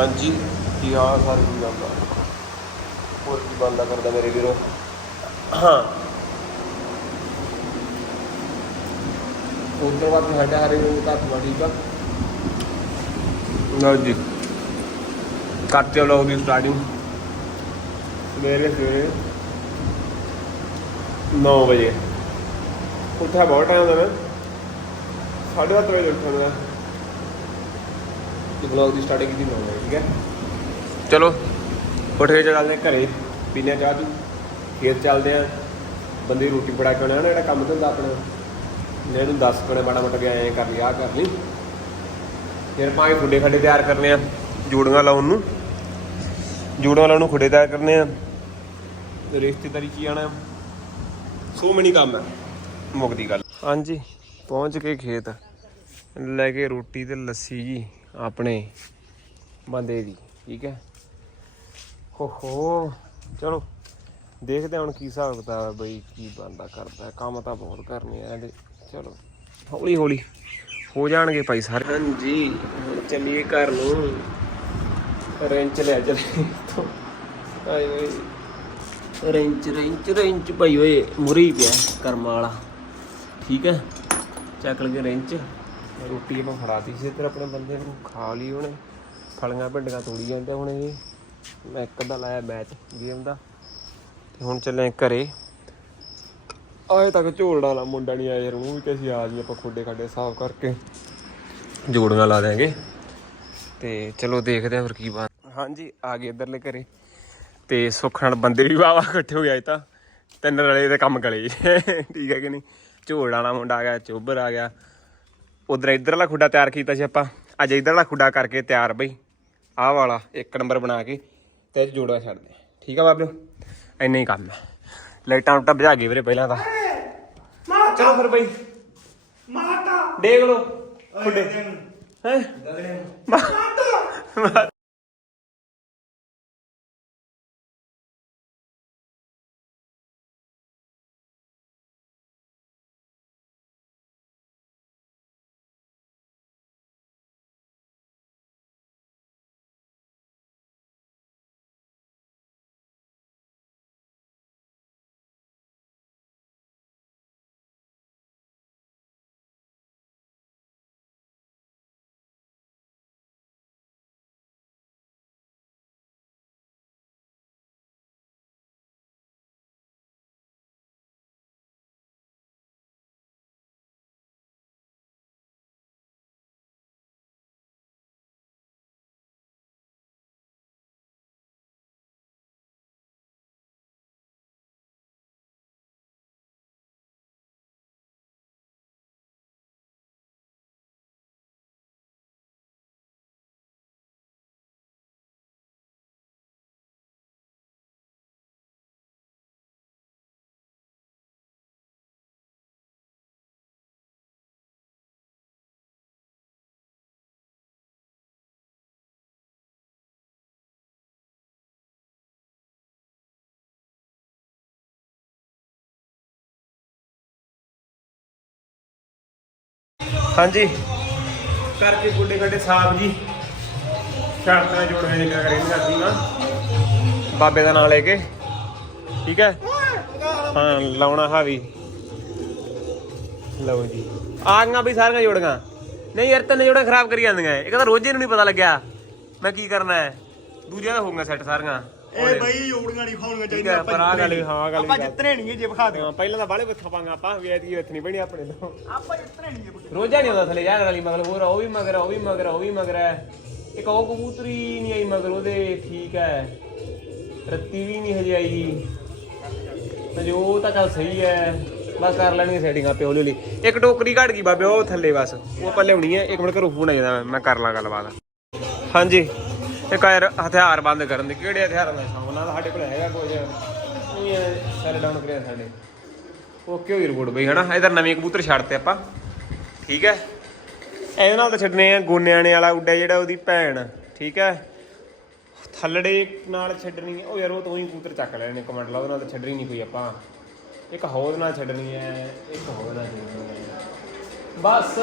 ਹਾਂਜੀ ਕੀ ਹਾਲ ਸਰ ਕੀ ਗੱਲ ਹੋਰ ਕੀ ਬੰਦਾ ਕਰਦਾ ਮੇਰੇ ਵੀਰੋ? ਹਾਂ। ਉਧਰ ਬਾਅਦ ਸਾਡਾ ਹਰੇ ਨੂੰ ਤਾਂ ਠੀਕ ਆ? ਲਓ ਜੀ। ਕਰਦੇ ਲੋਕ ਦੀ ਸਟਾਰਟਿੰਗ ਸਵੇਰੇ ਸਵੇਰੇ 9 ਵਜੇ। ਉੱਠਿਆ ਬਹੁਤ ਟਾਈਮ ਦਾ ਮੈਂ ਸਾਢੇ ਸੱਤ ਵਜੇ ਉੱਠਿਆ ਮੈਂ। ਤੇ ਬਲੌਗ ਦੀ ਸਟਾਰਟਿੰਗ ਕੀਤੀ 9 ਠੀਕ ਹੈ? ਚਲੋ ਉੱਠ ਕੇ ਚੱਲਦੇ ਹਾਂ ਘਰੇ ਪੀਨੇ ਚਾਹ ਚੂ। ਖੇਤ ਚੱਲਦੇ ਆ ਬੰਦੇ ਦੀ ਰੋਟੀ ਬੜਾ ਖਾਣਾ ਨਾ ਜਿਹੜਾ ਕੰਮ ਧੰਦਾ ਆਪਣਾ। ਨੇ ਇਹਨੂੰ 10 ਕੋਲੇ ਮਾੜਾ ਮੋਟਾ ਗਿਆ ਐ ਕਰ ਲਈ ਆ ਕਰ ਲਈ। ਫਿਰ ਪਾਏ ਖੁੱਡੇ ਖੱਡੇ ਤਿਆਰ ਕਰਨੇ ਆ, ਜੋੜੀਆਂ ਲਾਉਣ ਨੂੰ। ਜੋੜੀਆਂ ਲਾਉਣ ਨੂੰ ਖੁੱਡੇ ਤਿਆਰ ਕਰਨੇ ਆ। ਰਿਸ਼ਤੇਦਾਰੀ ਕੀ ਜਾਣਾ ਸੋ ਮਣੀ ਕੰਮ ਹੈ, ਮੁੱਕਦੀ ਗੱਲ। ਹਾਂਜੀ, ਪਹੁੰਚ ਕੇ ਖੇਤ। ਲੈ ਕੇ ਰੋਟੀ ਤੇ ਲੱਸੀ ਜੀ। ਆਪਣੇ ਬੰਦੇ ਦੀ, ਠੀਕ ਹੈ? ਓਹੋ, ਚਲੋ, ਦੇਖਦੇ ਹਾਂ ਹੁਣ ਕੀ ਹਿਸਾਬ ਕਿਤਾਬ ਹੈ ਬਈ, ਕੀ ਬੰਦਾ ਕਰਦਾ ਕੰਮ ਤਾਂ ਬਹੁਤ ਕਰਨੇ ਆ ਇਹਦੇ। ਚਲੋ, ਹੌਲੀ ਹੌਲੀ ਹੋ ਜਾਣਗੇ ਭਾਈ ਸਾਰੇ। ਹਾਂਜੀ, ਚੱਲੀਏ ਘਰ ਨੂੰ। ਰੈਂਚ ਲੈ ਚੱਲੇ ਆਏ ਓਏ ਰੈਂਚ ਰੈਂਚ ਰੈਂਚ ਭਾਈ ਓਏ, ਮੁਰੀ ਪਿਆ ਕਰਮਾ ਵਾਲਾ। ਠੀਕ ਹੈ? ਚੱਕ ਲਗੇ ਰੈਂਚ। ਰੋਟੀ ਆਪਾਂ ਫੜਾਤੀ ਸੀ ਇੱਧਰ ਆਪਣੇ ਬੰਦੇ ਨੂੰ, ਖਾ ਲਈ ਉਹਨੇ। ਫਲੀਆਂ ਭਿੰਡੀਆਂ ਤੋੜੀ ਜਾਂਦੇ ਹੁਣ ਇਹ। ਮੈਂ ਇੱਕ ਦਾ ਲਾਇਆ ਮੈਚ ਗੇਮ ਦਾ। ਤੇ ਹੁਣ ਚੱਲੇ ਘਰੇ। ਆਏ ਤੱਕ ਝੋਲ ਵਾਲਾ ਮੁੰਡਾ ਨਹੀਂ ਆਇਆ ਯਾਰ, ਉਹਨੂੰ ਵੀ ਕਿਹਾ ਸੀ ਆ ਜੀ ਆਪਾਂ ਖੋਡੇ ਖਾਡੇ ਸਾਫ਼ ਕਰਕੇ। ਜੋੜੀਆਂ ਲਾ ਦਿਆਂਗੇ। ਤੇ ਚਲੋ ਦੇਖਦੇ ਹਾਂ ਫਿਰ ਕੀ ਬਾਤ ਹਾਂਜੀ, ਆ ਗਏ ਇੱਧਰਲੇ ਘਰੇ। ਤੇ ਸੁੱਖ ਨਾਲ ਬੰਦੇ ਵੀ ਵਾਵਾ ਇਕੱਠੇ ਹੋ ਗਏ ਤਾਂ। ਤਿੰਨ ਰਲੇ ਦੇ ਕੰਮ ਕਲੇ। ਠੀਕ ਹੈ ਕਿ ਨਹੀਂ? ਝੋਲ ਵਾਲਾ ਮੁੰਡਾ ਆ ਗਿਆ, ਚੋਬਰ ਆ ਗਿਆ। ਉਧਰ ਇਧਰਲਾ ਖੁੱਡਾ ਤਿਆਰ ਕੀਤਾ ਸੀ ਆਪਾਂ। ਅੱਜ ਇਧਰਲਾ ਖੁੱਡਾ ਕਰਕੇ ਤਿਆਰ ਬਈ। ਆਹ ਵਾਲਾ ਇੱਕ ਨੰਬਰ ਬਣਾ ਕੇ ਤੇ ਜੋੜਾ ਛੱਡ ਦੇ ਠੀਕ ਆ ਬਾਬਿਓ? ਇੰਨਾ ਹੀ ਕੰਮ ਹੈ ਲਾਈਟਾਂ ਉਟਾਂ ਬੁਝਾ ਗਏ ਵੀਰੇ ਪਹਿਲਾਂ ਤਾਂ। ਚਲੋ ਫਿਰ ਬਈ। ਮਾਤਾ ਦੇਖ ਲੋ ਖੁੱਡੇ। ਹੈ? ਹਾਂਜੀ। ਕਰਕੇ ਗੁੱਡੇ ਗੱਡੇ ਸਾਫ਼ ਜੀ। ਸ਼ਰਤਾਂ ਜੋੜਵੇਂ ਦੀ ਕਰ ਰਹੀ ਕਰਦੀ ਨਾ। ਬਾਬੇ ਦਾ ਨਾਮ ਲੈ ਕੇ। ਠੀਕ ਹੈ? ਹਾਂ ਲਾਉਣਾ ਹਾਵੀ। ਲਓ ਜੀ। ਆ ਗਈਆਂ ਵੀ ਸਾਰੀਆਂ ਜੋੜੀਆਂ। ਨਹੀਂ ਯਾਰ ਤੈਨੂੰ ਜੋੜਾਂ ਖਰਾਬ ਕਰੀ ਜਾਂਦੀਆਂ। ਇਹ ਕਹਿੰਦਾ ਰੋਜੇ ਨੂੰ ਨਹੀਂ ਪਤਾ ਲੱਗਿਆ। ਮੈਂ ਕੀ ਕਰਨਾ ਹੈ? ਦੂਜਿਆਂ ਦਾ ਹੋਊਗਾ ਸੈੱਟ ਸਾਰੀਆਂ। ਇਹ ਬਈ ਜੋੜੀਆਂ ਨਹੀਂ ਖਾਣੀਆਂ ਠੀਕ ਚਾਹੀਦੀਆਂ ਹੈ ਪਰ ਆ ਗੱਲ ਹਾਂ ਆਹ ਗੱਲ ਆਪਾਂ ਵੀ ਜਿੱਤਨੇ ਨਹੀਂ ਜੇ ਵਿਖਾ ਦਿਓ। ਹਾਂ, ਪਹਿਲਾਂ ਤਾਂ ਬਾਲੇ ਬੱਥਾ ਪਾਂਗਾ ਆਪਾਂ ਵੀ ਐਤਕੀ ਹੱਥ ਨਹੀਂ ਬਣੀ ਆਪਣੇ ਤੋਂ। ਆਪਾਂ ਜਿੱਤਨੇ ਨਹੀਂ ਜੇ ਰੋਜਾ ਨਹੀਂ ਆਉਂਦਾ ਥਲੇ ਯਾਰ ਵਾਲੀ ਮਗਰ ਹੋਰ ਆ, ਉਹ ਵੀ ਮਗਰ ਆ, ਉਹ ਵੀ ਮਗਰ ਆ, ਉਹ ਵੀ ਮਗਰ ਹੈ ਇੱਕ ਉਹ ਕਬੂਤਰੀ ਨਹੀਂ ਆਈ ਮਗਰ ਉਹਦੇ ਠੀਕ ਹੈ ਰੱਤੀ ਵੀ ਨਹੀਂ ਹਜੇ ਆਈ। ਹਜੇ ਉਹ ਤਾਂ ਚੱਲ ਸਹੀ ਹੈ ਬਸ ਕਰ ਲੈਣੀ ਸੈਟਿੰਗ ਆਪੇ ਹੌਲੀ ਹੌਲੀ ਇੱਕ ਟੋਕਰੀ ਘੜ ਗਈ ਬਾਬੇ ਉਹ ਥੱਲੇ ਬਸ ਉਹ ਆਪਾਂ ਲਿਆਉਣੀ ਹੈ ਇੱਕ ਮਿੰਟ ਘਰੋਂ ਫੋਨ ਆ ਜਾਂਦਾ ਮੈਂ- ਮੈਂ ਕਰ ਲਾਂ ਗੱਲਬਾਤ। ਹਾਂਜੀ। ਇੱਕ ਯਾਰ ਹਥਿਆਰ ਬੰਦ ਕਰਨ ਦੇ, ਕਿਹੜੇ ਹਥਿਆਰਾਂ ਦਾ ਸ਼ੌਂਕ ਨਾਲ? ਸਾਡੇ ਕੋਲ ਹੈਗਾ ਕੁਝ ਨਹੀਂ ਸੈਲ ਡਾਊਨ ਕਰਿਆ ਸਾਡੇ। ਓਕੇ ਹੋਈ ਰਿਪੋਰਟ ਬਈ, ਹਨਾ? ਇਧਰ ਨਵੇਂ ਕਬੂਤਰ ਛੱਡਤੇ ਆਪਾਂ। ਠੀਕ ਹੈ? ਇਹਦੇ ਨਾਲ ਤਾਂ ਛੱਡਨੇ ਆ ਗੋਨਿਆਣੇ ਵਾਲਾ ਉੱਡਿਆ ਜਿਹੜਾ ਉਹਦੀ ਭੈਣ। ਠੀਕ ਹੈ? ਥੱਲੜੇ ਨਾਲ ਛੱਡਣੀ ਹੈ। ਉਹ ਯਾਰ, ਉਹ ਤੋਂ ਹੀ ਕਬੂਤਰ ਚੱਕ ਲੈਣੇ ਨੇ, ਕਮੈਂਟ ਲਾ ਉਹਦੇ ਨਾਲ ਤਾਂ ਛੱਡਣੀ ਨਹੀਂ ਕੋਈ ਆਪਾਂ। ਇੱਕ ਹੋਰ ਨਾਲ ਛੱਡਣੀ ਹੈ, ਇੱਕ ਹੋਰ ਨਾਲ ਛੱਡਣੀ ਹੈ। ਬਸ,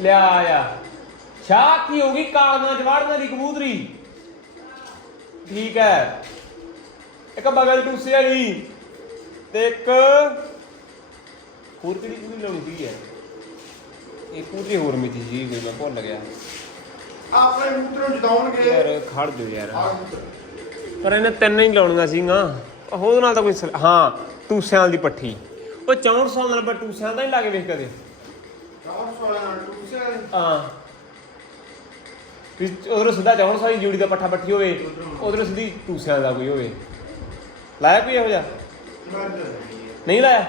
ਲਿਆ ਆ ਸ਼ਾਹ, ਕੀ ਹੋ ਗਈ? ਕਾਲੀਆਂ ਜਵਾੜੀਆਂ ਦੀ ਕਬੂਤਰੀ। ਠੀਕ ਹੈ। ਇੱਕ ਬਗਲ ਟੂਸੇ ਵਾਲੀ ਤੇ ਇੱਕ ਹੋਰ ਕਿਹੜੀ ਕਿਹੜੀ ਲਾਉਣੀ ਸੀ ਹੈ? ਇਹ ਪੂਰੀ ਹੋਰ ਮਿੱਤੀ ਕੋਈ ਮੈਂ ਭੁੱਲ ਗਿਆ। ਆਪਣੇ ਕਬੂਤਰ ਨੂੰ ਜਿਤਾਉਣਗੇ। ਯਾਰ ਖੜ ਦਿਓ ਯਾਰ। ਪਰ ਇਹਨੇ ਤਿੰਨ ਹੀ ਲਾਉਣੀਆਂ ਸੀਗਾ ਉਹਦੇ ਨਾਲ ਤਾਂ ਕੋਈ ਸਲ- ਹਾਂ ਟੂਸਿਆਂ ਦੀ ਪੱਠੀ। ਉਹ 6400 ਨਾਲ ਪਰ ਟੂਸਿਆਂ ਦਾ ਹੀ ਲਾ ਕੇ ਵੇਖ ਕਦੇ ਰਾਮ ਸੋਲਾਂ ਟੂਸੇ ਹਾਂ। ਵੀ ਉਧਰੋਂ ਸਿੱਧਾ 6400 ਦੀ ਜੋੜੀ ਦਾ ਪੱਠਾ ਪੱਠੀ ਹੋਵੇ ਉਧਰੋਂ ਸਿੱਧੀ ਟੂਸਿਆਂ ਦਾ ਕੋਈ ਹੋਵੇ। ਲਾਇਆ ਕੋਈ ਇਹੋ ਜਿਹਾ? ਨਹੀਂ ਲਾਇਆ?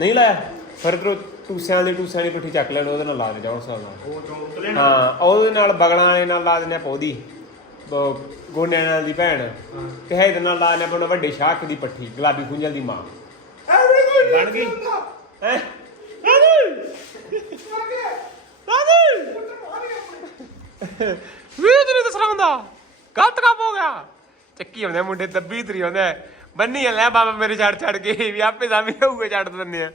ਨਹੀਂ ਲਾਇਆ? ਫਿਰ ਇਧਰੋਂ ਟੂਸਿਆਂ ਦੀ ਟੂਸਿਆਂ ਦੀ ਪੱਠੀ ਚੱਕ ਲੈਣ ਉਹਦੇ ਨਾਲ ਲਾ ਦੇ 6400 ਨਾਲ। ਉਹ ਤੋਂ ਉਤਲੇ ਨਾ ਹਾਂ ਉਹਦੇ ਨਾਲ ਬਗਲਾਂ ਵਾਲੇ ਨਾਲ ਲਾ ਦਿੰਦੇ ਆ ਪੌਦੀ ਗੋਨਿਆਂ ਨਾਲ ਦੀ ਭੈਣ। ਤੇ ਇਹਦੇ ਨਾਲ ਲਾ ਦਿੰਦੇ ਆ ਵੱਡੇ ਸ਼ਾਖ ਦੀ ਪੱਠੀ ਗੁਲਾਬੀ ਖੁੰਝਲ ਦੀ ਮਾਂ। ਬਣ ਗਈ? ਹੈ? ਵੀ ਤੇਰੇ ਦੱਸਣਾ ਹੁੰਦਾ। ਗਲਤ ਕੰਮ ਹੋ ਗਿਆ। ਚੱਕੀ ਆਉਂਦੇ ਮੁੰਡੇ ਦੱਬੀ ਤਰੀ ਆਉਂਦੇ ਬੰਨੀ ਲੈ ਬਾਬਾ ਮੇਰੇ ਛੜ ਛੜ ਕੇ, ਵੀ ਆਪੇ ਸਾਮੀ ਹੋਊਗਾ ਛੱਡ ਦਿੰਦੇ ਆ।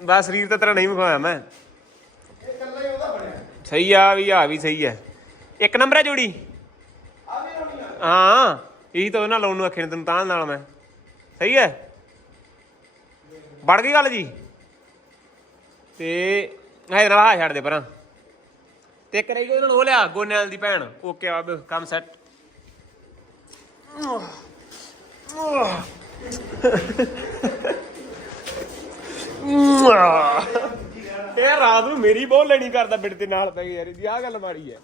ਬਸ ਸਰੀਰ ਤਾਂ ਤੇਰਾ ਨਹੀਂ ਵਿਖਾਇਆ ਮੈਂ। ਇਹ ਕੱਲਾ ਹੀ ਉਹਦਾ ਬਣਿਆ ਸਹੀ ਆ, ਵੀ ਆ ਵੀ ਸਹੀ ਹੈ ਇੱਕ ਨੰਬਰ ਹੈ ਜੋੜੀ। ਹਾਂ, ਇਹੀ ਤਾਂ ਉਹਨਾਂ ਲਾਉਣ ਨੂੰ ਆਖੇ ਤੈਨੂੰ, ਤਾਂ ਨਾਲ ਮੈਂ। ਸਹੀ ਹੈ ਵੜ ਗਈ ਗੱਲ ਜੀ। ਤੇ ਹੈ ਨਾਲ ਛੱਡ ਦੇ ਪਰਾਂ। ਤੇ ਇੱਕ ਰਹੀ ਉਹਨਾਂ ਨੂੰ ਉਹ ਲਿਆ ਗੋਨੇਲ ਦੀ ਭੈਣ। ਓਕੇ, ਆ ਕੰਮ ਸੈੱਟ ਇਹ ਰਾਤ ਨੂੰ ਮੇਰੀ ਬਹੁਤ ਲੈਣੀ ਕਰਦਾ ਬਿੜ ਤੇ ਨਾਲ ਪੈ ਗਈ ਯਾਰ, ਇਹਦੀ ਆ ਗੱਲ ਮਾੜੀ ਹੈ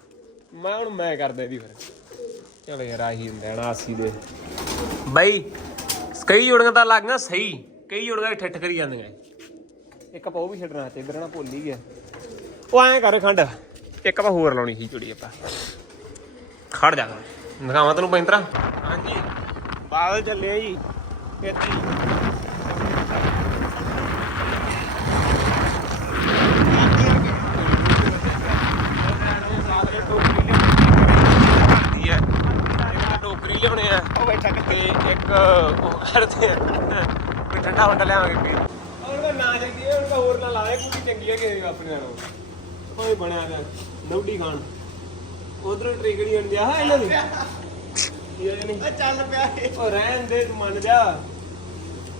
ਮੈਂ ਹੁਣ ਮੈਂ ਕਰਦਾ ਇਹਦੀ ਫਿਰ। ਚਲੋ ਯਾਰ, ਆਹੀ ਹੁੰਦਾ ਨਾ, ਆਸੀ ਦੇ। ਬਾਈ, ਕਈ ਜੋੜੀਆਂ ਤਾਂ ਲੱਗ ਗਈਆਂ ਸਹੀ। ਕਈ ਜੋੜੀਆਂ ਠੱਠ ਕਰੀ ਜਾਂਦੀਆਂ ਇੱਕ ਆਪਾਂ ਉਹ ਵੀ ਛੱਡਣਾ, ਤੇ ਇਧਰ ਨਾ ਭੁੱਲ ਹੀ ਗਿਆ। ਉਹ ਐਂ ਕਰ ਖੰਡ। ਇੱਕ ਆਪਾਂ ਹੋਰ ਲਾਉਣੀ ਸੀ ਜੁੜੀ ਆਪਾਂ। ਖੜ ਜਾ। ਦਿਖਾਵਾਂ ਤੈਨੂੰ ਪੈਂਤਰਾ ਹਾਂਜੀ। ਬਾਦਲ ਚੱਲੇ ਆ ਜੀ। ਇੱਥੇ ਲਿਆਉਣੇ ਆ ਉਹ ਬੈਠਾ ਤੇ ਇੱਕ ਉਹ ਕਰਦੇ ਆ। ਕੋਈ ਠੰਡਾ ਹੁੰਦਾ ਲਿਆਵਾਂਗੇ। ਫਿਰ ਉਹਦਾ ਨਾ ਜਾਂਦੀ ਹੈ ਹੋਰ ਨਾ ਲਾਏ ਕੁੜੀ ਚੰਗੀ ਹੈ ਕਿਸੇ ਆਪਣੇ ਨਾਲੋਂ। ਕੋਈ ਬਣਿਆ ਗਿਆ ਨੌਡੀ ਖਾਨ ਉਧਰੋਂ ਟ੍ਰਿਗੜੀ ਹੁੰਦੀ ਆ ਹਾਂ ਇਹਨਾਂ ਦੀ। ਇਹ ਨਹੀਂ ਆ ਚੱਲ ਪਿਆ ਇਹ। ਉਹ ਰਹਿਣ ਦੇ ਤੂੰ ਮੰਨ ਜਾ।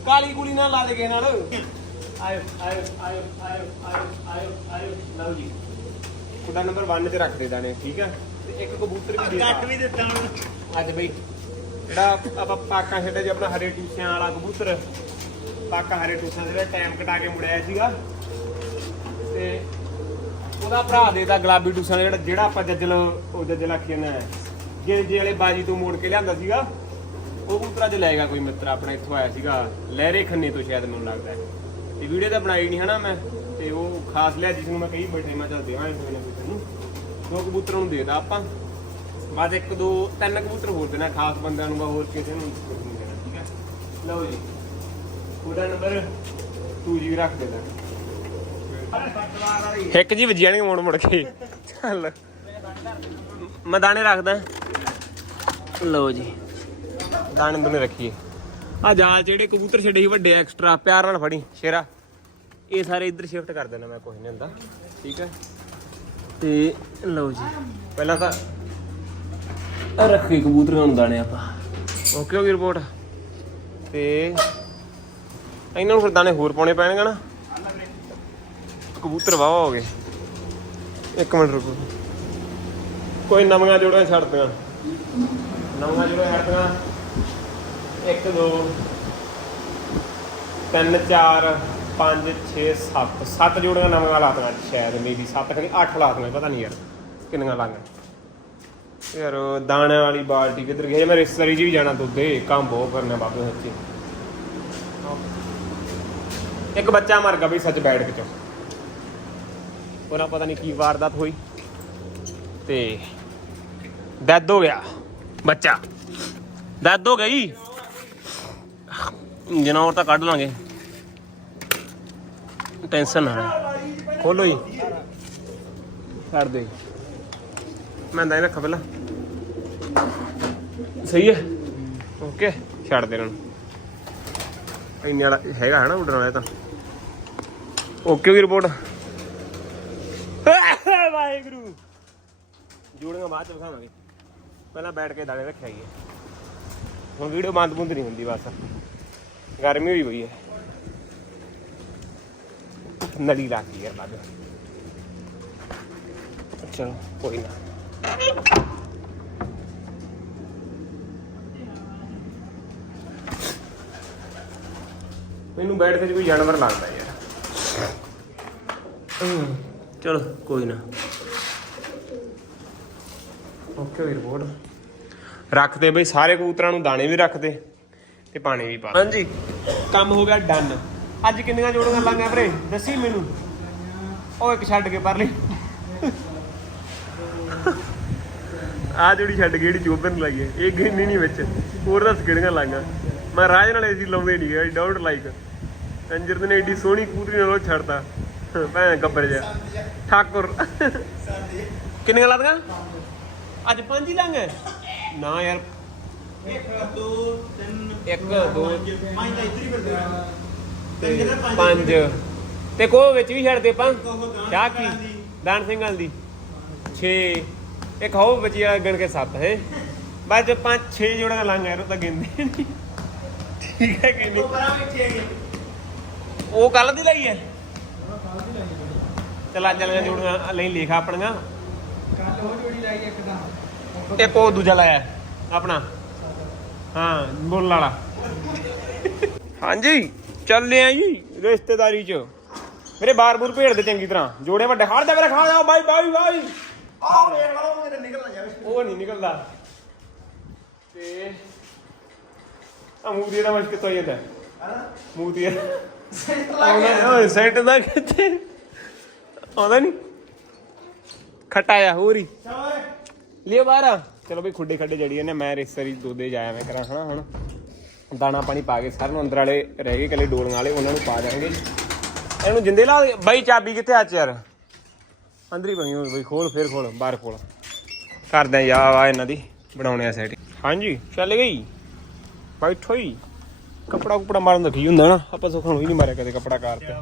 ਕਾਲੀ ਕੁੜੀ ਨਾਲ ਲਾ ਦੇ ਕਿਸੇ ਨਾਲ। ਆਇਓ ਆਇਓ ਆਇਓ ਆਇਓ ਆਇਓ ਆਇਓ ਆਇਓ ਲਓ ਜੀ। ਕੁੜਾ ਨੰਬਰ 1 ਤੇ ਰੱਖ ਦੇ ਦਾਣੇ ਠੀਕ ਹੈ ਤੇ ਇੱਕ ਕਬੂਤਰ ਵੀ ਦੇ ਕੱਟ ਵੀ ਦਿੱਤਾ ਹੁਣ। ਅੱਜ ਬਈ ਜਿਹੜਾ ਆਪਾਂ ਪਾਕਾ ਛੱਡਿਆ ਜੀ ਆਪਣਾ ਹਰੇ ਟੂਸਿਆਂ ਵਾਲਾ ਕਬੂਤਰ ਪਾਕਾ ਹਰੇ ਟੂਸਿਆਂ ਦਾ ਟਾਈਮ ਕਟਾ ਕੇ ਮੁੜਿਆ ਸੀਗਾ। ਤੇ ਉਹਦਾ ਭਰਾ ਦੇ ਦਾ ਗੁਲਾਬੀ ਟੂਸਿਆਂ ਜਿਹੜਾ ਜਿਹੜਾ ਆਪਾਂ ਜੱਜਲ ਉਹ ਜੱਜਲ ਆਖੀ ਜਾਂਦਾ ਹੈ ਜੇ ਵਾਲੇ ਬਾਜੀ ਤੋਂ ਮੋੜ ਕੇ ਲਿਆਂਦਾ ਸੀਗਾ, ਉਹ ਕਬੂਤਰ ਅੱਜ ਲੈ ਗਿਆ ਕੋਈ ਮਿੱਤਰ, ਆਪਣਾ ਇੱਥੋਂ ਆਇਆ ਸੀਗਾ ਲਹਿਰੇ ਖੰਨੇ ਤੋਂ ਸ਼ਾਇਦ ਮੈਨੂੰ ਲੱਗਦਾ ਹੈ। ਤੇ ਵੀਡੀਓ ਤਾਂ ਬਣਾਈ ਨਹੀਂ ਹਨਾ ਮੈਂ, ਤੇ ਉਹ ਖਾਸ ਲਿਆ ਜਿਸ ਨੂੰ ਮੈਂ ਕਹੀ ਬੈਠੇ ਮੈਂ ਚੱਲ ਦੇਵਾਂ ਕੋਈ ਨੂੰ ਕੋਈ ਨੂੰ। ਦੋ ਕਬੂਤਰਾਂ ਨੂੰ ਦੇਦਾ ਆਪਾਂ। ਬਾਅਦ ਇੱਕ, ਦੋ, ਤਿੰਨ ਕਬੂਤਰ ਹੋਰ ਦੇਣਾ, ਖਾਸ ਬੰਦਿਆਂ ਨੂੰ ਹੋਰ ਕਿਸੇ ਨੂੰ ਨਹੀਂ ਦੇਣਾ, ਠੀਕ ਹੈ? ਲਓ ਜੀ। ਉਹਦਾ ਨੰਬਰ 2 ਜੀ ਰੱਖ ਦੇਣਾ ਇੱਕ ਜੀ ਵੱਜੀ ਜਾਣਗੇ ਮੋੜ ਮੁੜ ਕੇ। ਚੱਲ। ਮੈਂ ਦਾਣੇ ਰੱਖਦਾ। ਲਓ ਜੀ। ਦਾਣੇ ਦੋਨੇ ਰੱਖੀਏ। ਆ ਜਾਲ ਜਿਹੜੇ ਕਬੂਤਰ ਛੱਡੇ ਸੀ ਵੱਡੇ ਐਕਸਟਰਾ ਪਿਆਰ ਨਾਲ ਫੜੀ, ਸ਼ੇਰਾ। ਇਹ ਸਾਰੇ ਇੱਧਰ ਸ਼ਿਫਟ ਕਰ ਦੇਣਾ ਮੈਂ ਕੁਝ ਨਹੀਂ ਹੁੰਦਾ। ਠੀਕ ਹੈ ਤੇ ਲਓ ਜੀ। ਪਹਿਲਾਂ ਤਾਂ ਆਹ ਰੱਖੀ ਕਬੂਤਰਾਂ ਨੂੰ ਦਾਣੇ ਆਪਾਂ। ਓਕੇ ਹੋ ਗਈ ਰਿਪੋਰਟ ਤੇ ਇਹਨਾਂ ਨੂੰ ਫਿਰ ਦਾਣੇ ਹੋਰ ਪਾਉਣੇ ਪੈਣਗੇ ਨਾ। ਕਬੂਤਰ ਵਾਵਾ ਹੋ ਗਏ। ਇੱਕ ਮਿੰਟ ਰੁਕੋ। ਕੋਈ ਨਵੀਆਂ ਜੋੜਾਂ ਛੱਡਦੀਆਂ। ਨਵੀਆਂ ਜੋੜਾਂ ਛੱਡਦੀਆਂ। 1 2 3 4 5 6 7 7 ਜੋੜੀਆਂ ਨਵੀਆਂ ਲਾਤੀਆਂ ਸ਼ਾਇਦ ਮੇਬੀ 7 ਕਿ 8 ਲਾਤੀਆਂ, ਪਤਾ ਨਹੀਂ ਯਾਰ ਕਿੰਨੀਆਂ ਲਾਂਗਾ ਯਾਰ ਦਾਣੇ ਵਾਲੀ ਬਾਲਟੀ ਕਿੱਧਰ ਗਈ? ਮੈਂ ਰਿਸ਼ਤੇਦਾਰੀ 'ਚ ਵੀ ਜਾਣਾ ਦੁੱਧੇ ਕੰਮ ਬਹੁਤ ਕਰਨਾ ਬਾਬੇ ਸੱਚੀ। ਇੱਕ ਬੱਚਾ ਮਰ ਗਿਆ ਬਈ ਸੱਚ ਬੈਠ ਕੇ ਚੋ ਉਹਨਾਂ ਪਤਾ ਨਹੀਂ ਕੀ ਵਾਰਦਾਤ ਹੋਈ ਤੇ ਡੈਥ ਹੋ ਗਿਆ ਬੱਚਾ। ਡੈਥ ਹੋ ਗਈ ਜਨਾਵਰ ਤਾਂ ਕੱਢ ਲਾਂਗੇ। ਟੈਨਸ਼ਨ ਨਾ ਲੈ। ਖੋਲੋ ਜੀ। ਛੱਡ ਦੇ। ਮੈਂ ਤਾਂ ਇਹ ਰੱਖਾ ਪਹਿਲਾਂ। ਸਹੀ ਹੈ? ਓਕੇ ਛੱਡ ਦੇ ਇਹਨਾਂ ਨੂੰ। ਇੰਨੇ ਵਾਲਾ ਹੈਗਾ ਹੈ ਨਾ ਉੱਡਣ ਵਾਲਾ ਤਾਂ। ਓਕੇ ਵੀ ਰਿਪੋਰਟ ਵਾਹਿਗੁਰੂ। ਜੋੜੀਆਂ ਬਾਅਦ ਚ ਵਿਖਾਵਾਂਗੇ। ਪਹਿਲਾਂ ਬੈਠ ਕੇ ਦਾਣੇ ਰੱਖਿਆ ਹੀ ਹੁਣ ਵੀਡੀਓ ਬੰਦ ਬੰਦ ਨਹੀਂ ਹੁੰਦੀ ਬਸ। ਗਰਮੀ ਹੋਈ ਹੋਈ ਹੈ ਨਲੀ ਲਾ ਕੇ ਯਾਰ ਲੱਗ ਚਲੋ, ਕੋਈ ਨਾ। ਮੈਨੂੰ ਬੈਠ ਕੇ ਕੋਈ ਜਾਨਵਰ ਲੱਗਦਾ ਯਾਰ। ਚਲੋ, ਕੋਈ ਨਾ। ਓਕੇ ਵੀ ਰਿਪੋਰਟ ਰੱਖਦੇ ਬਈ ਸਾਰੇ ਕਬੂਤਰਾਂ ਨੂੰ ਦਾਣੇ ਵੀ ਰੱਖਦੇ ਤੇ ਪਾਣੀ ਵੀ ਪਾ। ਹਾਂਜੀ। ਕੰਮ ਹੋ ਗਿਆ ਡਨ ਅੱਜ ਕਿੰਨੀਆਂ ਜੋੜੀਆਂ ਲਾਂਗੇ ਵੀਰੇ? ਦੱਸੀ ਮੈਨੂੰ। ਉਹ ਇੱਕ ਛੱਡ ਕੇ ਪਰ ਲਈ ਆ ਜਿਹੜੀ ਛੱਡ ਕੇ ਜਿਹੜੀ ਚੋਬਰ ਨੂੰ ਲਾਈ ਹੈ ਇਹ ਗਿਣਨੀ ਨਹੀਂ ਵਿੱਚ। ਹੋਰ ਦੱਸ ਕਿਹੜੀਆਂ ਲਾਈਆਂ ਮੈਂ ਰਾਜ ਨਾਲ ਅਸੀਂ ਲਾਉਂਦੇ ਨਹੀਂ ਆਈ ਡਾਊਟ ਲਾਈਕ ਅੰਜਰ ਨੇ ਏਡੀ ਸੋਹਣੀ ਕੂਤਰੀ ਨਾਲ ਛੱਡਤਾ। ਭੈਣ ਗੱਬਰ ਜਿਹਾ। ਠਾਕੁਰ। ਕਿੰਨੀਆਂ ਲਾਦੀਆਂ ਅੱਜ ਪੰਜ ਹੀ ਲਾਂਗੇ ਨਾ ਯਾਰ। ਇੱਕ ਦੋ ਤਿੰਨ ਇੱਕ, ਦੋ, ਪੰਜ ਤਾਂ ਇੱਧਰ ਹੀ ਫਿਰਦੇ ਰਹਿੰਦੇ। ਤੇ ਜਿਹੜੇ ਪੰਜ ਤੇ ਕੋ ਵਿੱਚ ਵੀ ਆਪਾਂ? ਕਹੋ ਦਾਨ ਕਿਆ ਸਿੰਘਾਂ ਕੀ ਦੀ। ਦਾਨ ਸਿੰਘਾਂ ਦੀ। 6 ਇੱਕ ਹੋ ਬਚਿਆ ਗਣ ਕੇ 7 ਹੈ? ਬਾਅਦ ਚ 5 6 ਜੋੜਾਂ ਲਾਂਗਾ ਯਾਰ ਉਹ ਤਾਂ ਗਿਣਦੇ ਨਹੀਂ। ਠੀਕ ਹੈ ਕਿ ਨਹੀਂ? ਪਰਾਂ ਬੈਠੇ ਹੈਗੇ। ਉਹ ਕੱਲ ਦੀ ਲਈ ਹੈ? ਚਲ ਅੱਜ ਵਾਲੀਆਂ ਜੋੜੀਆਂ ਲਈ ਲੇਖਾ ਆਪਣੀਆਂ। ਕੱਲ ਉਹ ਜੋੜੀ ਲਾਈ ਇੱਕ ਦਾ ਇੱਕ ਉਹ ਦੂਜਾ ਲਾਇਆ ਆਪਣਾ। ਹਾਂ ਬੋਲ ਵਾਲਾ। ਹਾਂਜੀ ਚੱਲੇ ਆ ਜੀ ਰਿਸ਼ਤੇਦਾਰੀ ਚ। ਮੇਰੇ ਬਾਰ ਬੂਰ ਭੇੜ ਦੇ ਚੰਗੀ ਤਰ੍ਹਾਂ। ਜੋੜੇ ਵੱਡੇ ਖੜ ਜਾ ਮੇਰੇ ਖਾ ਜਾ ਬਾਈ ਬਾਈ ਬਾਈ। ਆਹ ਵੇਖ ਲਓ ਉਹ ਕਿਤੇ ਨਿਕਲ ਨਾ ਜਾਵੇ ਉਹ ਨਹੀਂ ਨਿਕਲਦਾ। ਤੇ ਆ ਮੂਦੀ ਦਾ ਮਸ਼ਕ ਤੋਂ ਜਾਂਦਾ? ਹਨਾ ਮੂਦੀ ਸੈਂਟਰ ਲਾ ਕੇ ਓਏ ਸੈਂਟ ਦਾ ਕਿੱਥੇ ਆਉਂਦਾ ਨਹੀਂ? ਖਟਾਇਆ ਹੋਰ। ਹੀ। ਲਿਓ ਬਾਹਰ। ਚਲੋ ਵੀ ਖੁੱਡੇ ਖੱਡੇ ਜੜੀ ਨੇ ਮੈਂ ਰੇਸਰੀ ਦੋਦੇ ਜਾਇਆ ਮੈਂ ਕਰਾਂ ਹਨਾ ਹੁਣ। ਦਾਣਾ ਪਾਣੀ ਪਾ ਕੇ ਸਾਰਿਆਂ ਨੂੰ ਅੰਦਰ ਵਾਲੇ ਰਹਿ ਗਏ ਕੱਲੇ ਡੋਲੀਆਂ ਵਾਲੇ ਉਹਨਾਂ ਨੂੰ ਪਾ ਦਾਂਗੇ ਇਹਨੂੰ ਜਿੰਦੇ ਲਾ। ਬਾਈ ਚਾਬੀ ਕਿੱਥੇ ਆ ਯਾਰ? ਅੰਦਰ ਹੀ ਪਈ ਹੋਈ ਬਈ ਖੋਲ ਫੇਰ ਖੋਲ ਬਾਹਰ ਖੋਲ। ਕਰਦੇ ਆ ਵਾ ਇਹਨਾਂ ਦੀ ਬਣਾਉਣੇ ਆ ਸੈਟ ਹਾਂਜੀ ਚੱਲ ਗਈ। ਬੈਠੋ ਹੀ ਕਪੜਾ ਕੁਪੜਾ ਮਾਰਨ ਦਾ ਕੀ ਹੁੰਦਾ ਨਾ? ਆਪਾਂ ਸੁਖਣ ਹੋਈ ਨਹੀਂ ਮਾਰਿਆ ਕਦੇ ਕਪੜਾ ਕਾਰ ਤੇ।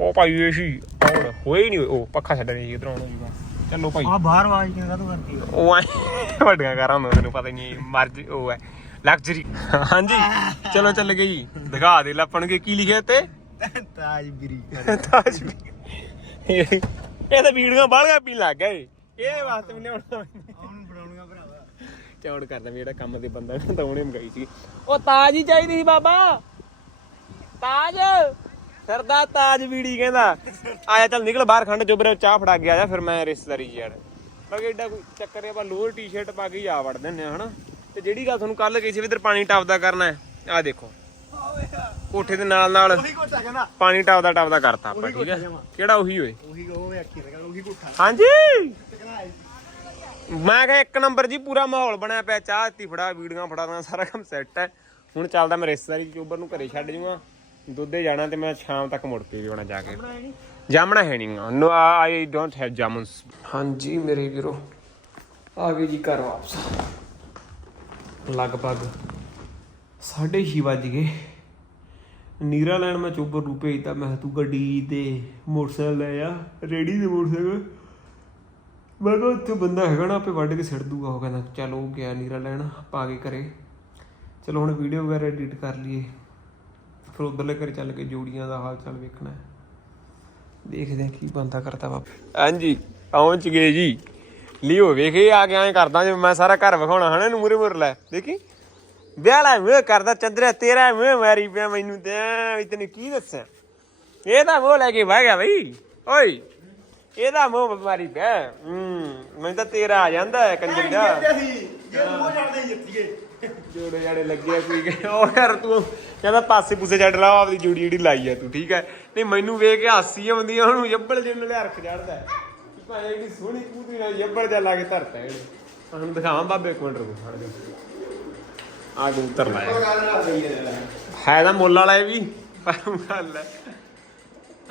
ਉਹ ਭਾਈ ਇਹ ਸੀ ਔਰ ਹੋਏ ਨਹੀਂ ਉਹ ਪੱਖਾ ਛੱਡਣੇ ਸੀ ਇਧਰੋਂ ਆਉਣਾ ਚਲੋ ਭਾਈ। ਆਹ ਬਾਹਰ ਆਵਾਜ਼ ਕਿਵੇਂ ਕਾਹਤੋਂ ਕਰਦੀ ਉਹ ਐਂ ਵੱਡੀਆਂ ਕਾਰਾਂ ਹੁੰਦੀਆਂ ਤੈਨੂੰ ਪਤਾ ਨਹੀਂ ਮਰਜ ਉਹ ਹੈ ਲਗਜ਼ਰੀ ਹਾਂਜੀ ਚਲੋ ਚੱਲ ਗਏ ਜੀ। ਦਿਖਾ ਦੇ ਲੱਪਣ ਕੇ ਕੀ ਲਿਖਿਆ ਤੇ ਤਾਜ ਬਿਰੀ ਤਾਜ ਇਹ ਇਹ ਤਾਂ ਵੀਡੀਓ ਬਾਹਲੀਆਂ ਪੀਣ ਲੱਗ ਗਏ। ਇਹਦੇ ਵਾਸਤੇ ਉਹਨੂੰ ਬਣਾਉਣੀਆਂ ਭਰਾਵਾ। ਚੌੜ ਕਰਦਾ ਵੀ ਜਿਹੜਾ ਕੰਮ ਦੇ ਬੰਦਾ ਤਾਂ ਉਹਨੇ ਮੰਗਾਈ ਸੀ। ਉਹ ਤਾਜ ਹੀ ਚਾਹੀਦੀ ਸੀ ਬਾਬਾ। ਤਾਜ। ਸਰਦਾ ਤਾਜ ਵੀੜੀ ਕਹਿੰਦਾ। ਆਇਆ ਚੱਲ ਨਿਕਲ ਬਾਹਰ ਖੰਡ ਚੁੱਬਰੇ ਚਾਹ ਫੜਾ ਗਿਆ ਜਾ ਫਿਰ ਮੈਂ ਰਿਸ਼ਤੇਦਾਰੀ ਯਾਰ ਬਾਕੀ ਏਡਾ ਕੋਈ ਚੱਕਰ ਹੈ ਆਪਾਂ ਲੋਅਰ ਟੀ-ਸ਼ਰਟ ਪਾ ਕੇ ਆ ਵੜ ਦਿੰਨੇ ਆ ਹਨਾ। ਤੇ ਜਿਹੜੀ ਗੱਲ ਤੁਹਾਨੂੰ ਕੱਲ ਕਹੀ ਸੀ ਵੀ ਇਧਰ ਪਾਣੀ ਟੱਪਦਾ ਕਰਨਾ ਹੈ ਆਹ ਦੇਖੋ। ਕੋਠੇ ਦੇ ਨਾਲ ਨਾਲ ਪਾਣੀ ਟੱਪਦਾ ਟੱਪਦਾ ਕਰਤਾ ਆਪਾਂ ਠੀਕ ਹੈ। ਕਿਹੜਾ ਉਹੀ ਓਏ? ਉਹੀ ਉਹ ਵੇਖੀ ਰਗਾ ਉਹੀ ਕੋਠਾ। ਹਾਂਜੀ। ਮੈਂ ਕਿਹਾ ਇੱਕ ਨੰਬਰ ਜੀ ਪੂਰਾ ਮਾਹੌਲ ਬਣਿਆ ਪਿਆ ਚਾਹ ਦਿੱਤੀ ਫੜਾ ਵੀਡੀਓ ਫੜਾ ਸਾਰਾ ਕੰਮ ਸੈੱਟ ਹੈ। ਹੁਣ ਚੱਲਦਾ ਮੈਂ ਰਿਸ਼ਤੇਦਾਰੀ ਚੋਬਰ ਨੂੰ ਘਰੇ ਛੱਡ ਜੂਗਾ। ਦੁੱਧੇ ਜਾਣਾ ਤੇ ਮੈਂ ਸ਼ਾਮ ਤੱਕ ਮੁੜ ਕੇ ਵੀ ਆਉਣਾ ਜਾ ਕੇ। ਜਾਮਣਾ ਹੈ ਨਹੀਂ? ਨੋ ਆਈ ਡੋਨਟ ਹੈਵ ਜਾਮਨਸ ਹਾਂਜੀ ਮੇਰੇ ਵੀਰੋ ਆ ਗਏ ਜੀ ਘਰ ਵਾਪਸ। ਲਗਭਗ 6:30 ਵੱਜ ਗਏ। ਨੀਰਾ ਲੈਣ ਮੈਂ ਚੋਬਰ ਨੂੰ ਭੇਜਤਾ। ਮੈਂ ਤੂੰ ਗੱਡੀ ਤੇ ਮੋਟਰਸਾਈਕਲ ਲੈ ਆ ਰੇੜੀ ਦੇ ਮੋਟਰਸਾਈਕਲ। ਮੈਂ ਕਿਹਾ ਉੱਥੇ ਬੰਦਾ ਹੈਗਾ ਨਾ ਆਪੇ ਵੱਢ ਕੇ ਸਿੱਟ ਦੂਗਾ। ਉਹ ਕਹਿੰਦਾ ਚਲ ਉਹ ਗਿਆ ਨੀਰਾ ਲੈਣ ਪਾ ਕੇ ਘਰੇ। ਚਲੋ ਹੁਣ ਵੀਡੀਓ ਵਗੈਰਾ ਐਡਿਟ ਕਰ ਲਈਏ। ਫਿਰ ਉਧਰਲੇ ਘਰੇ ਚੱਲ ਕੇ ਜੋੜੀਆਂ ਦਾ ਹਾਲ ਚਾਲ ਵੇਖਣਾ ਹੈ। ਦੇਖਦੇ ਆ ਕੀ ਬੰਦਾ ਕਰਦਾ ਬਾਪੇ ਹਾਂਜੀ ਪਹੁੰਚ ਗਏ ਜੀ। ਲਿਓ ਵੇਖੇ ਆ ਕੇ ਐਂ ਕਰਦਾ ਜਿਵੇਂ ਮੈਂ ਸਾਰਾ ਘਰ ਵਿਖਾਉਣਾ ਹਨਾ ਇਹਨੂੰ ਮੁਰੇ ਮੁਰ ਲੈ। ਦੇਖੀ? ਵਿਆਹ ਲੈ ਮੂੰਹ ਕਰਦਾ ਚੰਦਰਿਆ ਤੇਰਾ ਮੂੰਹ ਮਾਰੀ ਪਿਆ ਮੈਨੂੰ ਤੇ ਵੀ ਤੈਨੂੰ ਕੀ ਦੱਸਾਂ? ਇਹ ਤਾਂ ਮੂੰਹ ਲੈ ਕੇ ਬਹਿ ਗਿਆ ਬਈ। ਓਏ ਇਹਦਾ ਮੂੰਹ ਮਾਰੀ ਪਿਆ। ਹੂੰ ਮੈਨੂੰ ਤਾਂ ਤੇਰਾ ਆ ਜਾਂਦਾ ਕੰਜਰ ਦਾ ਜੇ। ਉਹ ਜਾਣਦੇ ਜਿੱਤੀਏ। ਜੋੜੇ ਜਾੜੇ ਲੱਗੇ ਆ ਕੋਈ ਕਿ ਉਹ ਯਾਰ ਤੂੰ ਕਹਿੰਦਾ ਪਾਸੇ ਪੂਸੇ ਛੱਡ ਲਾ ਆਪਦੀ ਜੋੜੀ ਜਿਹੜੀ ਲਾਈ ਆ ਤੂੰ ਠੀਕ ਹੈ। ਨਹੀਂ ਮੈਨੂੰ ਵੇਖ ਕੇ ਹਾਸੀ ਆਉਂਦੀ ਆ ਉਹਨੂੰ ਜੱਬਲ ਜਿੰਨ ਲਿਆ ਰੱਖ ਚੜਦਾ ਭਾਈ ਇਹਦੀ ਸੋਹਣੀ ਕੂਦੀ ਨਾਲ ਜੱਬਲ ਜਾ ਲਾ ਕੇ ਧਰਤਾ ਇਹਨੇ। ਹੁਣ ਦਿਖਾਵਾਂ ਬਾਬੇ ਇੱਕ ਮਿੰਟ ਰੁਕੋ ਫੜ ਦੇ ਆ ਕਬੂਤਰ ਲਾਇਆ। ਨਾਲ ਹੈ ਹੈ ਤਾਂ ਮੁੱਲ ਵਾਲਾ ਇਹ ਵੀ ਪਰ ਗੱਲ ਹੈ।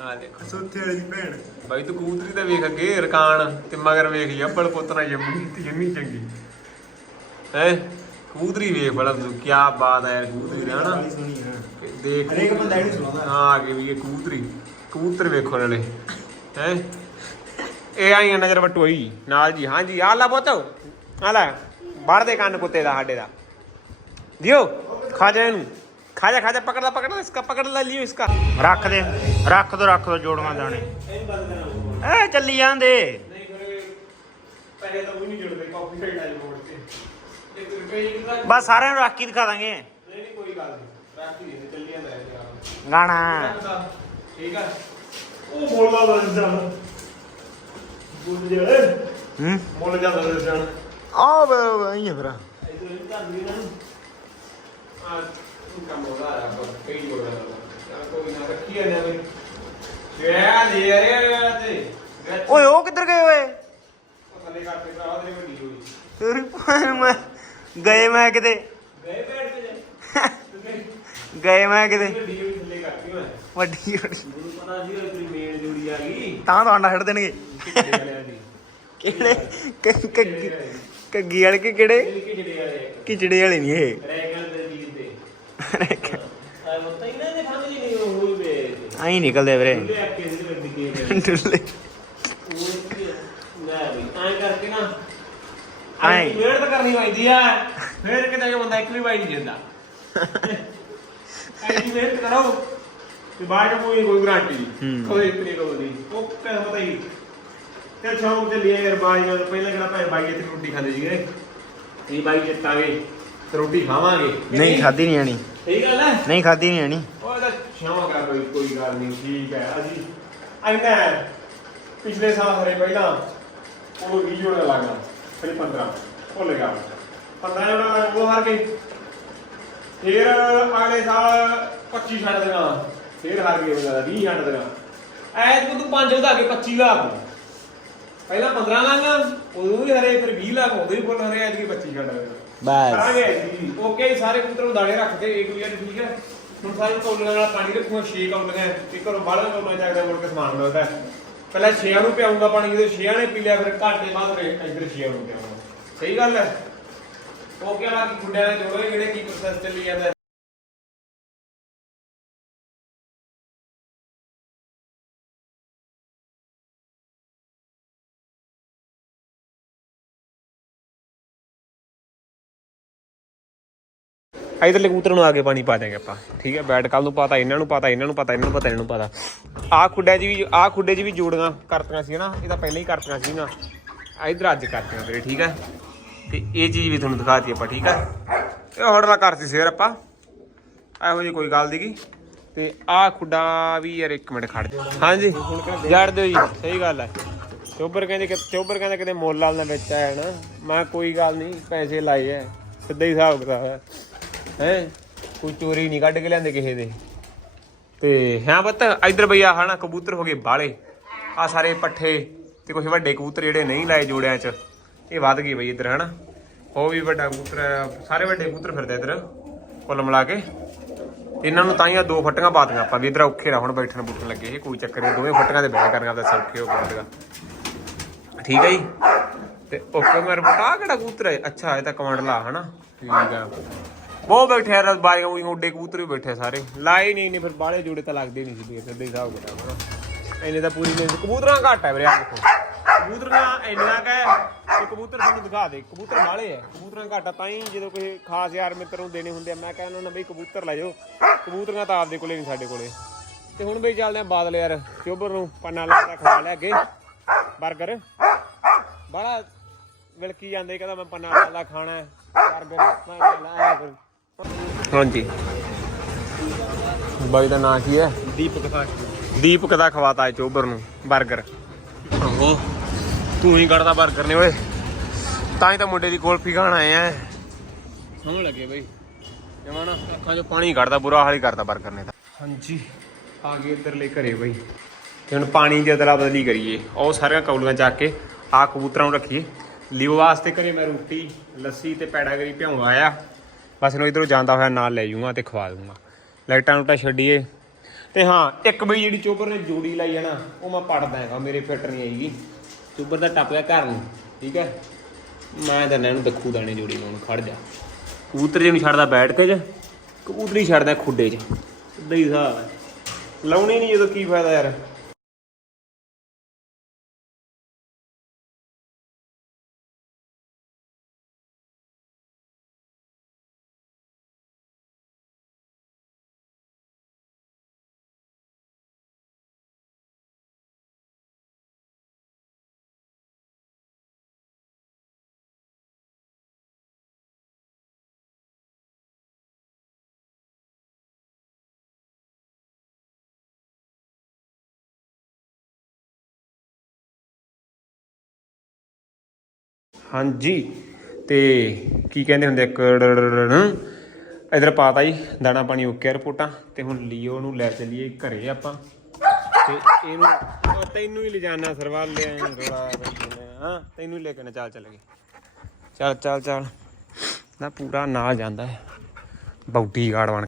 ਆ ਦੇਖੋ। ਸੋਥੇ ਵਾਲੀ ਦੀ ਭੈਣ। ਬਾਈ ਤੂੰ ਕਬੂਤਰੀ ਤਾਂ ਵੇਖ ਅੱਗੇ ਰਕਾਨ ਤੇ ਮਗਰ ਵੇਖ ਜੱਬਲ ਪੁੱਤਰਾ ਜੰਮੀ ਤੇ ਜੰਮੀ ਚੰਗੀ। ਹੈ? ਕਬੂਤਰੀ ਵੇਖ ਬੜਾ ਤੂੰ ਕੀ ਬਾਤ ਹੈ ਯਾਰ ਕਬੂਤਰੀ ਦਾ ਹਨਾ? ਬੜੀ ਸੋਹਣੀ ਹੈ। ਦੇਖ। ਹਰੇਕ ਬੰਦਾ ਇਹਨੂੰ ਸੁਣਾਉਂਦਾ। ਹਾਂ ਆ ਗਈ ਵੀ ਇਹ ਕਬੂਤਰੀ। ਕਬੂਤਰ ਵੇਖੋ ਨਾਲੇ ਹੈ? ਇਹ ਆਈਆਂ ਨਜ਼ਰ ਵਟੋਈ। ਨਾਲ ਜੀ ਹਾਂ ਜੀ ਆ ਲੈ ਪੁੱਤ। ਆ ਲੈ ਬਾੜ ਦੇ ਕੰਨ ਕੁੱਤੇ ਦਾ ਸਾਡੇ ਦਾ। ਦਿਓ ਖਾ ਜਾ ਇਹਨੂੰ। ਖਾ ਜਾ ਖਾ ਜਾ ਪਕੜ ਲੈ ਪਕੜ ਲੈ ਇਸਕਾ ਪਕੜ ਲੈ ਲਿਓ ਇਸਕਾ। ਰੱਖ ਦੇ ਰੱਖ ਦੋ ਰੱਖ ਦੋ ਜੋੜੀਆਂ ਦਾਣੇ। ਐ ਚੱਲੀ ਜਾਂਦੇ। ਨਹੀਂ ਫਿਰ ਪਹਿਲੇ ਤਾਂ ਉਹ ਨਹੀਂ ਜੁੜਦੇ ਕਾਪੀ ਰਾਈਟ ਆ ਮੋੜ ਤੇ ਇੱਕ ਰੁਪਏ ਇੱਕ ਦਾ ਬਸ ਸਾਰਿਆਂ ਨੂੰ ਰੱਖ ਦਿਖਾ ਦਾਂਗੇ। ਨਹੀਂ ਨਹੀਂ ਕੋਈ ਗੱਲ ਨਹੀਂ ਰਾਖੀ ਦੇ ਚੱਲੀ ਜਾਂਦਾ ਹੈ ਯਾਰ ਗਾਣਾ। ਠੀਕ ਆ ਉਹ ਬੋਲਦਾ ਦਾ ਜਣ ਬੁੱਲ ਜਿਹੜੇ ਹੂੰ? ਮੁੱਲ ਜਾਂਦਾ ਦਾ ਜਣ ਆ ਬਈ ਫਿਰ ਇਧਰ ਇਹ ਤਾਂ ਵੀ ਨਾ ਆ ਕੰਮ ਹੋ ਰਹਾ ਹੈ ਕਈ ਹੈ ਕੋਈ ਨਾ ਰੱਖੀ ਆ ਨਾ ਵੀ ਸ਼ਿਆ ਲੈ ਰੇ ਤੇ ਓਏ ਉਹ ਕਿੱਧਰ ਗਏ ਓਏ? ਥੱਲੇ ਕਰਕੇ ਭਰਾ ਤੇਰੀ ਵੱਡੀ ਹੋਈ ਤੇਰੀ ਭੈਣ ਮੈਂ ਗਏ ਮੈਂ ਕਿਤੇ? ਗਏ ਬੈਠ ਕੇ ਜਾ। ਗਏ ਮੈਂ ਕਿਤੇ? ਵੱਡੀ ਪਤਾ ਸੀ ਤੇਰੀ ਮੇਨ ਜੋੜੀ ਆ ਗਈ। ਤਾਂ ਤੁਹਾਡਾ ਛੱਡ ਦੇਣਗੇ ਕਿਹੜੇ ਕੱਗੀ ਕੱਗੀ ਵਾਲੇ? ਕਿ ਕਿਹੜੇ? ਵਾਲੇ? ਕਿਚੜੇ ਵਾਲੇ ਨਹੀਂ ਇਹ। ਰੈਗਲ ਦੇ ਚੀਜ਼ ਦੇ। ਆ ਮਤ ਇਹਨਾਂ ਦੇ ਸਮਝ ਨਹੀਂ ਉਹ ਹੋਈ ਵੇ। ਆਈ ਨਿਕਲਦੇ ਵੀਰੇ। ਡੁੱਲੇ ਉਹ ਕੀ ਹੈ? ਲੈ ਬਈ ਐਂ ਕਰਕੇ ਨਾ ਐਂ। ਮਿਹਨਤ ਕਰਨੀ ਪੈਂਦੀ ਆ। ਫਿਰ ਕਿਤੇ ਕਿ ਬੰਦਾ ਇੱਕ ਵੀ ਵਾਈ ਨਹੀਂ ਦਿੰਦਾ। ਐਂ ਮਿਹਨਤ ਕਰੋ ਤੇ ਬਾਅਦ ਕੋਈ ਕੋਈ ਗਾਰੰਟੀ ਨਹੀਂ। ਕੋਈ ਇਤਨੀ ਕੋ ਨਹੀਂ ਉਹ ਕਹਿ ਪਤਾ ਹੀ ਤੇ ਸ਼ੌਂਕ ਤੇ ਲਿਆ ਯਾਰ ਬਾਈ ਨਾਲ ਪਹਿਲਾਂ ਕਿਹੜਾ ਭਾਵੇਂ ਬਾਈ ਇੱਥੇ ਰੋਟੀ ਖਾਂਦੇ ਸੀਗੇ? ਇਹ ਬਾਈ ਜਿੱਤਾਂਗੇ ਤੇ ਰੋਟੀ ਖਾਵਾਂਗੇ। ਨਹੀਂ ਖਾਦੀ ਨਹੀਂ ਆਣੀ ਸਹੀ ਗੱਲ ਹੈ ਨਹੀਂ ਖਾਦੀ ਨਹੀਂ ਆਣੀ ਉਹ ਤਾਂ ਸ਼ਾਮਾ ਕਰ ਕੋਈ ਕੋਈ ਗੱਲ ਨਹੀਂ। ਠੀਕ ਹੈ ਅਸੀਂ ਐਨਾ ਪਿਛਲੇ ਸਾਲ ਹਰੇ ਪਹਿਲਾਂ ਉਹ 20 ਜੋੜਾ ਲੱਗਾ ਫਿਰ 15 ਉਹ ਲਗਾ 15 ਜੋੜਾ ਉਹ ਹਾਰ ਗਏ। ਫਿਰ ਅਗਲੇ ਸਾਲ 25 ਛੱਡ ਦੇਗਾ ਫਿਰ ਹਾਰ ਗਏ ਉਹਨਾਂ ਦਾ 20 ਛੱਡ ਦੇਗਾ ਐਤ ਨੂੰ ਤੂੰ 5 ਵਧਾ ਕੇ 25 ਲਾ ਦੂੰ ਪਹਿਲਾਂ 15 ਲਾਂਗਾ ਉਦੋਂ ਵੀ ਹਰੇ ਫਿਰ 20 ਲਾ ਉਦੋਂ ਵੀ ਫੁੱਲ ਹਰੇ ਐਤ ਕੀ 25 ਛੱਡ ਦੇਗਾ ਬਸ। ਕਰਾਂਗੇ ਜੀ ਓਕੇ ਸਾਰੇ ਕਬੂਤਰ ਨੂੰ ਦਾਣੇ ਰੱਖਦੇ ਇੱਕ ਨੂੰ ਠੀਕ ਹੈ? ਹੁਣ ਸਾਰੇ ਕੌਲੀਆਂ ਨਾਲ ਪਾਣੀ ਰੱਖੂਗਾ ਛੇ ਕੌਲੀਆਂ। ਤੇ ਘਰੋਂ ਬਾਹਰ ਕੌਲੀਆਂ ਚਾਹੀਦਾ ਮੁੜ ਕੇ ਸਮਾਨ ਮਿਲਦਾ। ਹੈ। ਪਹਿਲਾਂ ਛੇਆਂ ਨੂੰ ਪਿਆਉਂਗਾ ਪਾਣੀ, ਜਦੋਂ ਛੇਆਂ ਨੇ ਪੀ ਲਿਆ, ਫਿਰ ਘੰਟੇ ਬਾਅਦ ਫਿਰ ਇੱਧਰ ਛੇਆਂ ਨੂੰ ਪਿਆਉਂਗਾ। ਸਹੀ ਗੱਲ ਹੈ। ਓਕੇ ਬਾਕੀ ਗੁੱਡਿਆਂ ਦੇ ਜੋੜੇ ਜਿਹੜੇ ਕੀ ਪ੍ਰੋਸੈਸ ਚੱਲੀ ਜਾਂਦਾ ਇਧਰਲੇ ਕਬੂਤਰ ਨੂੰ ਆ ਕੇ ਪਾਣੀ ਪਾ ਦਿਆਂਗੇ ਆਪਾਂ। ਠੀਕ ਹੈ, ਬੈਟ ਕੱਲ ਨੂੰ ਪਤਾ ਇਹਨਾਂ ਨੂੰ ਪਤਾ ਇਹਨਾਂ ਨੂੰ ਪਤਾ ਇਹਨਾਂ ਨੂੰ ਪਤਾ ਇਹਨਾਂ ਨੂੰ ਪਤਾ ਆਹ ਖੁੱਡੇ 'ਚ ਵੀ, ਆਹ ਖੁੱਡੇ 'ਚ ਵੀ ਜੋੜੀਆਂ ਕਰਤੀਆਂ ਸੀ ਨਾ, ਇਹ ਤਾਂ ਪਹਿਲਾਂ ਹੀ ਕਰਤੀਆਂ ਸੀ ਨਾ ਇਧਰ ਅੱਜ ਕਰਤੀਆਂ ਤੇਰੇ ਠੀਕ ਹੈ। ਤੇ ਇਹ ਚੀਜ਼ ਵੀ ਤੁਹਾਨੂੰ ਦਿਖਾਤੀ ਆਪਾਂ, ਠੀਕ ਹੈ। ਇਹ ਹੌੜਲਾ ਕਰਤੀ ਸੀ ਆਪਾਂ। ਇਹੋ ਜਿਹੀ ਕੋਈ ਗੱਲ ਦੀਗੀ ਤੇ ਆਹ ਖੁੱਡਾ ਵੀ ਯਾਰ ਇੱਕ ਮਿੰਟ ਖੜ ਜਾ। ਹਾਂਜੀ, ਜੜ ਦਿਓ ਜੀ, ਸਹੀ ਗੱਲ ਹੈ। ਚੋਬਰ ਕਹਿੰਦੇ ਕਿ, ਚੋਬਰ ਕਹਿੰਦੇ ਕਿਤੇ ਮੋਲ ਲਾਲ ਨਾ ਵਿੱਚ ਆਇਆ ਨਾ। ਮੈਂ ਕੋਈ ਗੱਲ ਨਹੀਂ, ਪੈਸੇ ਲਾਏ ਐ ਸਿੱਧਾ ਹੀ ਹਿਸਾਬ ਕਿਤਾਬ ਹੈ। ਹੈ ਕੋਈ ਚੋਰੀ ਨਹੀਂ ਕੱਢ ਕੇ ਲਿਆਂਦੇ ਕਿਸੇ ਦੇ। ਤੇ ਹਾਂ ਬੱਤ ਇਧਰ ਬਈਆ ਹਨਾ, ਕਬੂਤਰ ਹੋ ਗਏ ਬਾਲੇ ਆ ਸਾਰੇ ਪੱਠੇ ਤੇ ਕੁਝ ਵੱਡੇ ਕਬੂਤਰ ਜਿਹੜੇ ਨਹੀਂ ਲਾਏ ਜੋੜਿਆਂ 'ਚ। ਇਹ ਵੱਧ ਗਏ ਬਈ ਇਧਰ ਹਨਾ। ਉਹ ਵੀ ਵੱਡਾ ਕਬੂਤਰ ਸਾਰੇ ਵੱਡੇ ਕਬੂਤਰ ਫਿਰਦੇ ਇਧਰ, ਕੁੱਲ ਮਿਲਾ ਕੇ। ਇਹਨਾਂ ਨੂੰ ਤਾਂ ਹੀ ਆ ਦੋ ਫੱਟੀਆਂ ਪਾਤੀਆਂ ਆਪਾਂ ਵੀ ਇਧਰ ਔਖੇ ਨਾ ਹੁਣ ਬੈਠਣ ਬੁੱਠਣ ਲੱਗੇ ਇਹ, ਕੋਈ ਚੱਕਰ ਨਹੀਂ, ਦੋਵੇਂ ਫੱਟੀਆਂ ਤੇ ਬਹਿ ਕਰਨਾ ਤਾਂ ਸੌਖੇ ਹੋ ਪਾਉਂਦੇਗਾ ਠੀਕ ਹੈ ਜੀ? ਤੇ ਓਕੇ, ਮੇਰੇ ਬਟਾ ਕਿਹੜਾ ਕਬੂਤਰ ਹੈ? ਅੱਛਾ, ਇਹ ਤਾਂ ਕਮਾਂਡਲਾ ਹਨਾ। ਠੀਕ ਆ। ਬਹੁਤ ਬੈਠੇ ਆ ਬਾਰੀਆਂ ਬੂਰੀਆਂ ਉੱਡੇ ਕਬੂਤਰ ਵੀ ਬੈਠੇ ਸਾਰੇ। ਲਾਏ ਨਹੀਂ ਨਹੀਂ ਫਿਰ ਬਾਲੇ ਜੋੜੇ ਤਾਂ ਲੱਗਦੇ ਨਹੀਂ ਸੀ ਸਿੱਧੇ ਹਿਸਾਬ ਕਿਤਾਬ ਹਨਾ ਤਾਂ ਪੂਰੀ ਮਿਹਨਤ ਕਬੂਤਰਾਂ ਘੱਟ ਹੈ ਵੀਰੇ ਆ ਦੇਖੋ। ਕਬੂਤਰਾਂ ਇੰਨਾ ਕੁ ਕਿ ਕਬੂਤਰ ਤੁਹਾਨੂੰ ਦਿਖਾ ਦੇ, ਕਬੂਤਰ ਬਾਲੇ ਹੈ। ਕਬੂਤਰਾਂ ਘੱਟ ਤਾਂ ਹੀ ਜਦੋਂ ਕੋਈ ਖਾਸ ਯਾਰ ਮਿੱਤਰ ਨੂੰ ਦੇਣੇ ਹੁੰਦੇ ਆ, ਮੈਂ ਕਹਿੰਦਾ ਉਹਨਾਂ ਬਈ ਕਬੂਤਰ ਲੈ ਜਾਓ। ਕਬੂਤਰਾਂ ਤਾਂ ਆਪਦੇ ਕੋਲੇ ਨਹੀਂ ਸਾਡੇ ਕੋਲੇ। ਤੇ ਹੁਣ ਬਈ ਚੱਲਦੇ ਆ ਬਾਦਲ ਯਾਰ, ਚੋਬਰ ਨੂੰ ਪੰਨਾ ਲਾ ਕੇ ਖਵਾ ਲੈ ਅੱਗੇ। 버ਗਰ ਬੜਾ ਵਿਲਕੀ ਜਾਂਦੇ, ਕਹਿੰਦਾ ਮੈਂ ਪੰਨਾ ਲਾ ਖਾਣਾ ਹੈ। 버ਗਰ ਮੈਂ ਚੱਲ ਆਇਆ ਫਿਰ। ਹਾਂਜੀ। ਬਾਈ ਦਾ ਨਾਂ ਕੀ ਹੈ? ਦੀਪਕ ਦਾ। ਦੀਪਕ ਦਾ ਖਵਾਤਾ ਹੈ ਚੋਬਰ ਨੂੰ 버ਗਰ ਉਹ ਤੂੰ ਹੀ ਕੱਢਦਾ 버ਗਰ ਨੇ ਓਏ। ਤਾਂ ਹੀ ਤਾਂ ਮੁੰਡੇ ਦੀ ਗੋਲਫੀ ਖਾਣ ਆਏ ਆ ਸੌਣ ਲੱਗੇ ਬਈ। ਜਮਾ ਅੱਖਾਂ 'ਚੋਂ ਪਾਣੀ ਕੱਢਦਾ ਬੁਰਾ ਹਾਲ ਹੀ ਕਰਦਾ 버ਗਰ ਨੇ ਤਾਂ। ਹਾਂਜੀ ਆ ਗਏ ਇੱਧਰਲੇ ਘਰੇ ਬਾਈ। ਤੇ ਹੁਣ ਪਾਣੀ ਦੀ ਅਦਲਾ ਬਦਲੀ ਕਰੀਏ। ਉਹ ਸਾਰੀਆਂ ਕੌਲੀਆਂ ਚੱਕ ਕੇ ਆ ਕਬੂਤਰਾਂ ਨੂੰ ਰੱਖੀਏ। ਲਿਓ ਵਾਸਤੇ ਘਰੇ ਮੈਂ ਰੋਟੀ ਲੱਸੀ ਤੇ ਪੈੜਾ ਕਰੀ ਭਿਉਂਵਾ ਆਇਆ। ਬਸ ਨੂੰ ਇਧਰੋਂ ਜਾਂਦਾ ਹੋਇਆ ਨਾਲ ਲੈ ਜਾਊਂਗਾ ਤੇ ਖਵਾ ਦੂੰਗਾ। ਲਾਈਟਾਂ ਲੂਟਾਂ ਛੱਡੀਏ। ਤੇ ਹਾਂ, ਇੱਕ ਬਈ ਜਿਹੜੀ ਚੋਬਰ ਨੇ ਜੋੜੀ ਲਾਈ ਹੈ ਨਾ, ਉਹ ਮੈਂ ਪੜਦਾ ਹੈਗਾ ਮੇਰੇ ਫਿੱਟ ਨਹੀਂ ਆਈਗੀ ਚੋਬਰ ਦਾ ਟੱਪ ਗਿਆ ਘਰ ਨੂੰ, ਠੀਕ ਹੈ? ਮੈਂ ਤਾਂ ਇਹਨੂੰ ਦੱਖੂ ਦਾਣੇ ਜੋੜੀ ਲਾਉਣ, ਖੜ ਜਾ। ਕਬੂਤਰ ਜਿਹਨੂੰ ਛੱਡਦਾ ਬੈਠ ਕੇ ਚ, ਕਬੂਤਰੀ ਛੱਡਦਾ ਖੁੱਡੇ 'ਚ। ਸਿੱਧਾ ਹੀ ਹਿਸਾਬ ਹੈ ਲਾਉਣੀ ਨਹੀਂ ਜਦੋਂ ਕੀ ਫਾਇਦਾ ਯਾਰ। ਹਾਂਜੀ। ਤੇ ਕੀ ਕਹਿੰਦੇ ਹੁੰਦੇ ਇੱਕ ਇਧਰ ਪਾਤਾ ਜੀ, ਦਾਣਾ ਪਾਣੀ ਓਕੇ ਰਿਪੋਰਟਾਂ। ਤੇ ਹੁਣ ਲੀਓ ਨੂੰ ਲੈ ਚਲੀਏ ਘਰੇ ਆਪਾਂ। ਤੇ ਇਹਨੂੰ ਤੈਨੂੰ ਹੀ ਲਿਜਾਣਾ ਸਰਵਾਲ ਲੈ ਆਏ ਥੋੜਾ ਹਾਂ, ਤੈਨੂੰ ਹੀ ਲੈ ਕੇ ਨਾ ਚੱਲ ਚੱਲ ਗਏ। ਚੱਲ ਚੱਲ ਚੱਲ। ਨਾ ਪੂਰਾ ਨਾ ਜਾਂਦਾ ਹੈ। ਬੌਡੀ ਗਾਰਡ ਬਣ